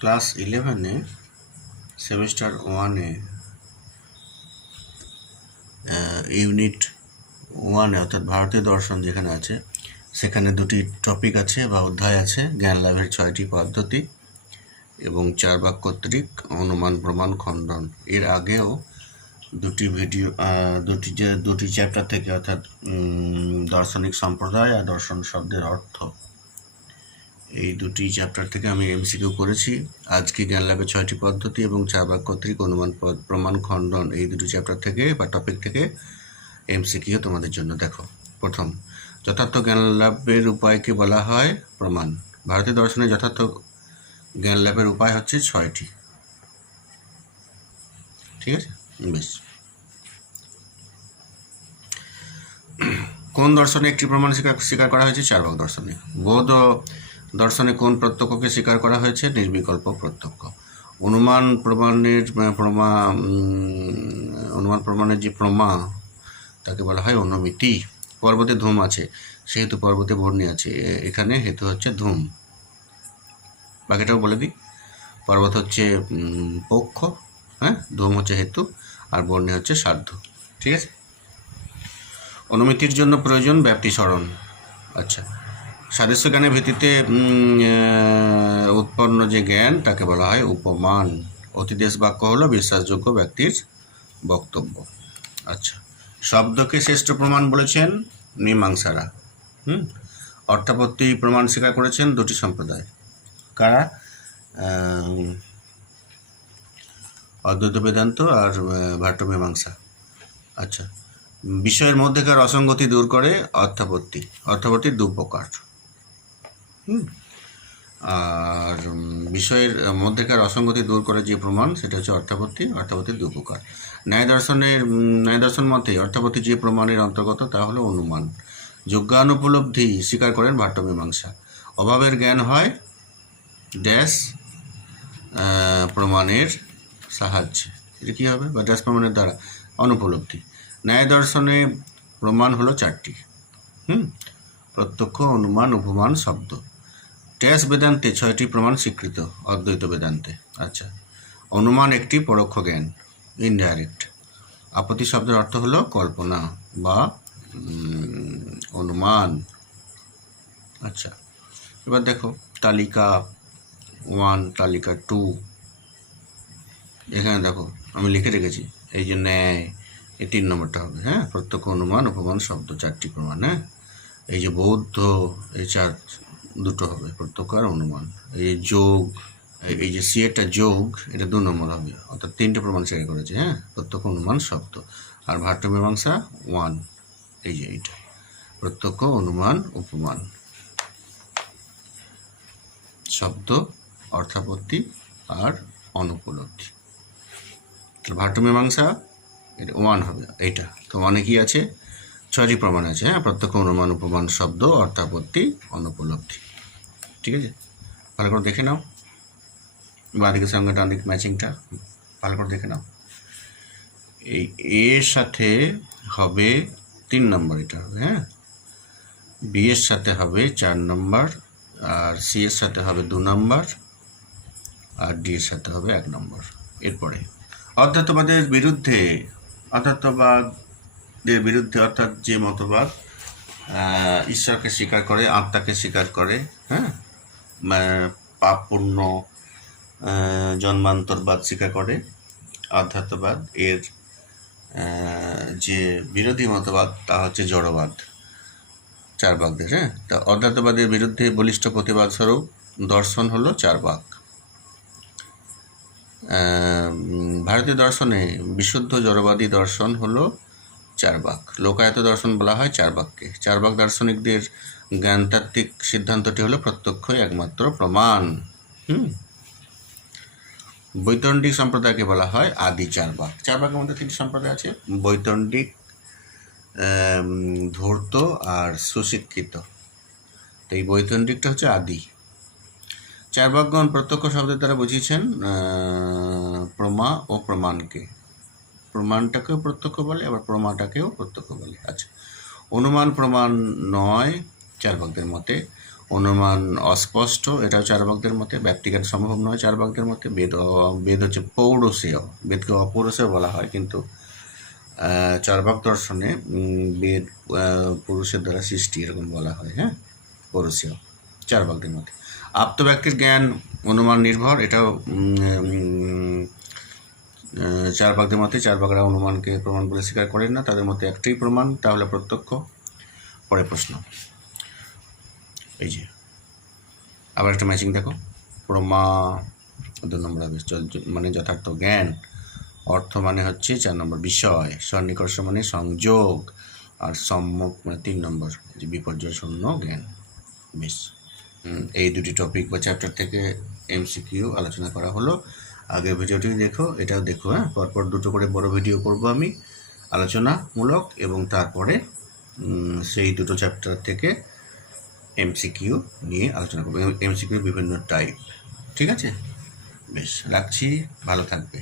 Class 11-এ semester 1-এ unit 1-এ অর্থাৎ ভারতীয় দর্শন যেখানে আছে সেখানে দুটি টপিক আছে বা অধ্যায় আছে, জ্ঞান লাভের 6টি পদ্ধতি এবং 4 ভাগ কর্তৃক অনুমান প্রমাণ খণ্ডন। এর আগেও দুটি চ্যাপ্টার থেকে অর্থাৎ দার্শনিক সম্প্রদায় আর দর্শন শব্দের অর্থ, এই দুটি চ্যাপ্টার থেকে আমি এমসিকিউ করেছি। আজকে জ্ঞান লাভের 6টি পদ্ধতি এবং 4 ভাগ কর্তৃক অনুমান প্রমাণ খণ্ডন, এই দুটি চ্যাপ্টার থেকে বা টপিক থেকে এমসিকিউ তোমাদের জন্য। দেখো, প্রথম, যথার্থ জ্ঞান লাভের উপায়কে বলা হয় প্রমাণ। ভারতীয় দর্শনে যথার্থ জ্ঞান লাভের উপায় হচ্ছে 6টি। ঠিক আছে, বেশ। কোন দর্শনে একটি প্রমাণ স্বীকার করা হয়েছে? 4 ভাগ দর্শনে। বৌদ্ধ দর্শনে কোন প্রত্যক্ষকে স্বীকার করা হয়েছে? নির্বিকল্প প্রত্যক্ষ। অনুমান প্রমাণের যে প্রমা তাকে বলা হয় অনুমিতি। পর্বতে ধূম আছে সেহেতু পর্বতে বর্ণি আছে, এখানে হেতু হচ্ছে ধূম। বাকিটাও বলে দিই। পর্বত হচ্ছে পক্ষ, হ্যাঁ, ধূম হচ্ছে হেতু, আর বর্ণি হচ্ছে সাধ্য। ঠিক আছে। অনুমিতির জন্য প্রয়োজন ব্যাপ্তি স্মরণ। আচ্ছা, সাদৃশ্য জ্ঞানের ভিত্তিতে উৎপন্ন যে জ্ঞান তাকে বলা হয় উপমান। অতিদেশ বাক্য হলো বিশ্বাসযোগ্য ব্যক্তির বক্তব্য। আচ্ছা, শব্দকে শ্রেষ্ঠ প্রমাণ বলেছেন মীমাংসারা। অর্থাপত্তি প্রমাণ স্বীকার করেছেন দুটি সম্প্রদায়। কারা? অদ্বৈত বেদান্ত আর ভাট্ট মীমাংসা। আচ্ছা, বিষয়ের মধ্যেকার অসঙ্গতি দূর করে অর্থাপত্তি। অর্থাপত্তির 2 প্রকার। আর বিষয়ের মধ্যেকার অসঙ্গতি দূর করে যে প্রমাণ সেটা হচ্ছে অর্থাপত্তি। অর্থাপত্তির 2 প্রকার। ন্যায় দর্শন মতে অর্থাপত্তি যে প্রমাণের অন্তর্গত তা হলো অনুমান। যোগ্যানুপলব্ধি স্বীকার করেন ভাট্ট মীমাংসা। অভাবের জ্ঞান হয় ড্যাশ প্রমাণের সাহায্যে। এটা কী হবে? বা ড্যাশ প্রমাণের দ্বারা অনুপলব্ধি। ন্যায় দর্শনে প্রমাণ হলো 4টি। প্রত্যক্ষ, অনুমান, উপমান, শব্দ। ড্যাশ বেদান্তে 6টি প্রমাণ স্বীকৃত অদ্বৈত বেদান্তে। আচ্ছা, অনুমান একটি পরোক্ষ জ্ঞান, ইনডাইরেক্ট। আপত্তি শব্দের অর্থ হলো কল্পনা বা অনুমান। আচ্ছা, এবার দেখো তালিকা 1, তালিকা 2, এখানে দেখো আমি লিখে রেখেছি, এই যে ন্যায়, এই 3 নম্বরটা হবে। হ্যাঁ, প্রত্যক্ষ, অনুমান, উপমান, শব্দ, 4টি প্রমাণ। হ্যাঁ, এই যে বৌদ্ধ, এই 2টো হবে, প্রত্যক্ষ আর অনুমান। এই যোগ, এই যে সিএটা যোগ, এটা 2 নম্বর হবে, অর্থাৎ 3টে প্রমাণ স্বীকার করেছে। হ্যাঁ, প্রত্যক্ষ, অনুমান, শব্দ। আর ভাট্ট মীমাংসা 1, এই যে এইটা প্রত্যক্ষ, অনুমান, উপমান, শব্দ, অর্থাপত্তি আর অনুপলব্ধি। ভাট্ট মীমাংসা এটা 1 হবে। এইটা তো অনেকই আছে, 6টি প্রমাণ আছে। হ্যাঁ, প্রত্যক্ষ, অনুমান, উপমান, শব্দ, অর্থাপত্তি, অনুপলব্ধি। ঠিক আছে, ভালো করে দেখে নাও। বাঁদিকের সঙ্গে ডান দিক ম্যাচিংটা ভালো করে দেখে নাও। এই এর সাথে হবে 3 নম্বর, এটা হবে। হ্যাঁ, বি এর সাথে হবে 4 নম্বর, আর সি এর সাথে হবে 2 নম্বর, আর ডি এর সাথে হবে 1 নম্বর। এরপরে অধ্যাত্মবাদের বিরুদ্ধে, অর্থাৎ যে মতবাদ ঈশ্বরকে স্বীকার করে, আত্মাকে স্বীকার করে, হ্যাঁ, পাপ পুণ্য জন্মান্তরবাদ স্বীকার করে আধ্যাত্মবাদ, এর যে বিরোধী মতবাদ তা হচ্ছে জড়বাদ, 4 ভাগদের। হ্যাঁ, তা অধ্যাত্মবাদের বিরুদ্ধে বলিষ্ঠ প্রতিবাদ স্বরূপ দর্শন হলো 4 ভাগ। ভারতীয় দর্শনে বিশুদ্ধ জড়বাদী দর্শন হলো 4 ভাগ। লোকায়ত দর্শন বলা হয় 4 ভাগকে। 4 ভাগ দার্শনিকদের জ্ঞানতাত্ত্বিক সিদ্ধান্তটি হলো প্রত্যক্ষই একমাত্র প্রমাণ। বৈতণ্ডিক সম্প্রদায়কে বলা হয় আদি 4 ভাগ। 4 ভাগের মধ্যে 3টি সম্প্রদায় আছে, বৈতণ্ডিক, ধূর্ত আর সুশিক্ষিত। তো এই বৈতণ্ডিকটা হচ্ছে আদি। 4 ভাগগণ প্রত্যক্ষ শব্দের দ্বারা বুঝিয়েছেন প্রমা ও প্রমাণকে। প্রমাণটাকেও প্রত্যক্ষ বলে, আবার প্রমাটাকেও প্রত্যক্ষ বলে। আচ্ছা, অনুমান প্রমাণ নয় 4 ভাগদের মতে। অনুমান অস্পষ্ট, এটাও চার্বাকদের মতে। ব্যক্তিজ্ঞান সম্ভব নয় চার্বাকদের মতে। বেদ হচ্ছে পৌরুষেয়, বেদকে অপৌরুষেয় বলা হয়, কিন্তু চার্বাক দর্শনে বেদ পুরুষের দ্বারা সৃষ্টি এরকম বলা হয়, হ্যাঁ, পৌরুষেয় চার্বাকদের মতে। আপ্ত ব্যক্তির জ্ঞান অনুমান নির্ভর, এটাও চার্বাকদের মতে। চার্বাকরা অনুমানকে প্রমাণ বলে স্বীকার করেন না, তাদের মতে একটাই প্রমাণ, তাহলে প্রত্যক্ষ। পরে প্রশ্ন, এই যে আবার একটা ম্যাচিং দেখো, প্রমা 2 নম্বর হবে, মানে যথার্থ জ্ঞান। অর্থ মানে হচ্ছে 4 নম্বর, বিষয়। সন্নিকর্ষ মানে সংযোগ, আর সম্যক মানে 3 নম্বর, যে বিপর্যয় শূন্য জ্ঞান। বেশ, এই দুটি টপিক বা চ্যাপ্টার থেকে এমসিকিউ আলোচনা করা হলো। আগের ভিডিওটি দেখো, এটাও দেখো, হ্যাঁ, পরপর দুটো করে বড় ভিডিও করব আমি আলোচনামূলক, এবং তারপরে সেই দুটো চ্যাপ্টার থেকে এমসিকিউ নিয়ে আলোচনা করবো, এমসিকিউ বিভিন্ন টাইপ। ঠিক আছে, বেশ, রাখছি, ভালো থাকবে।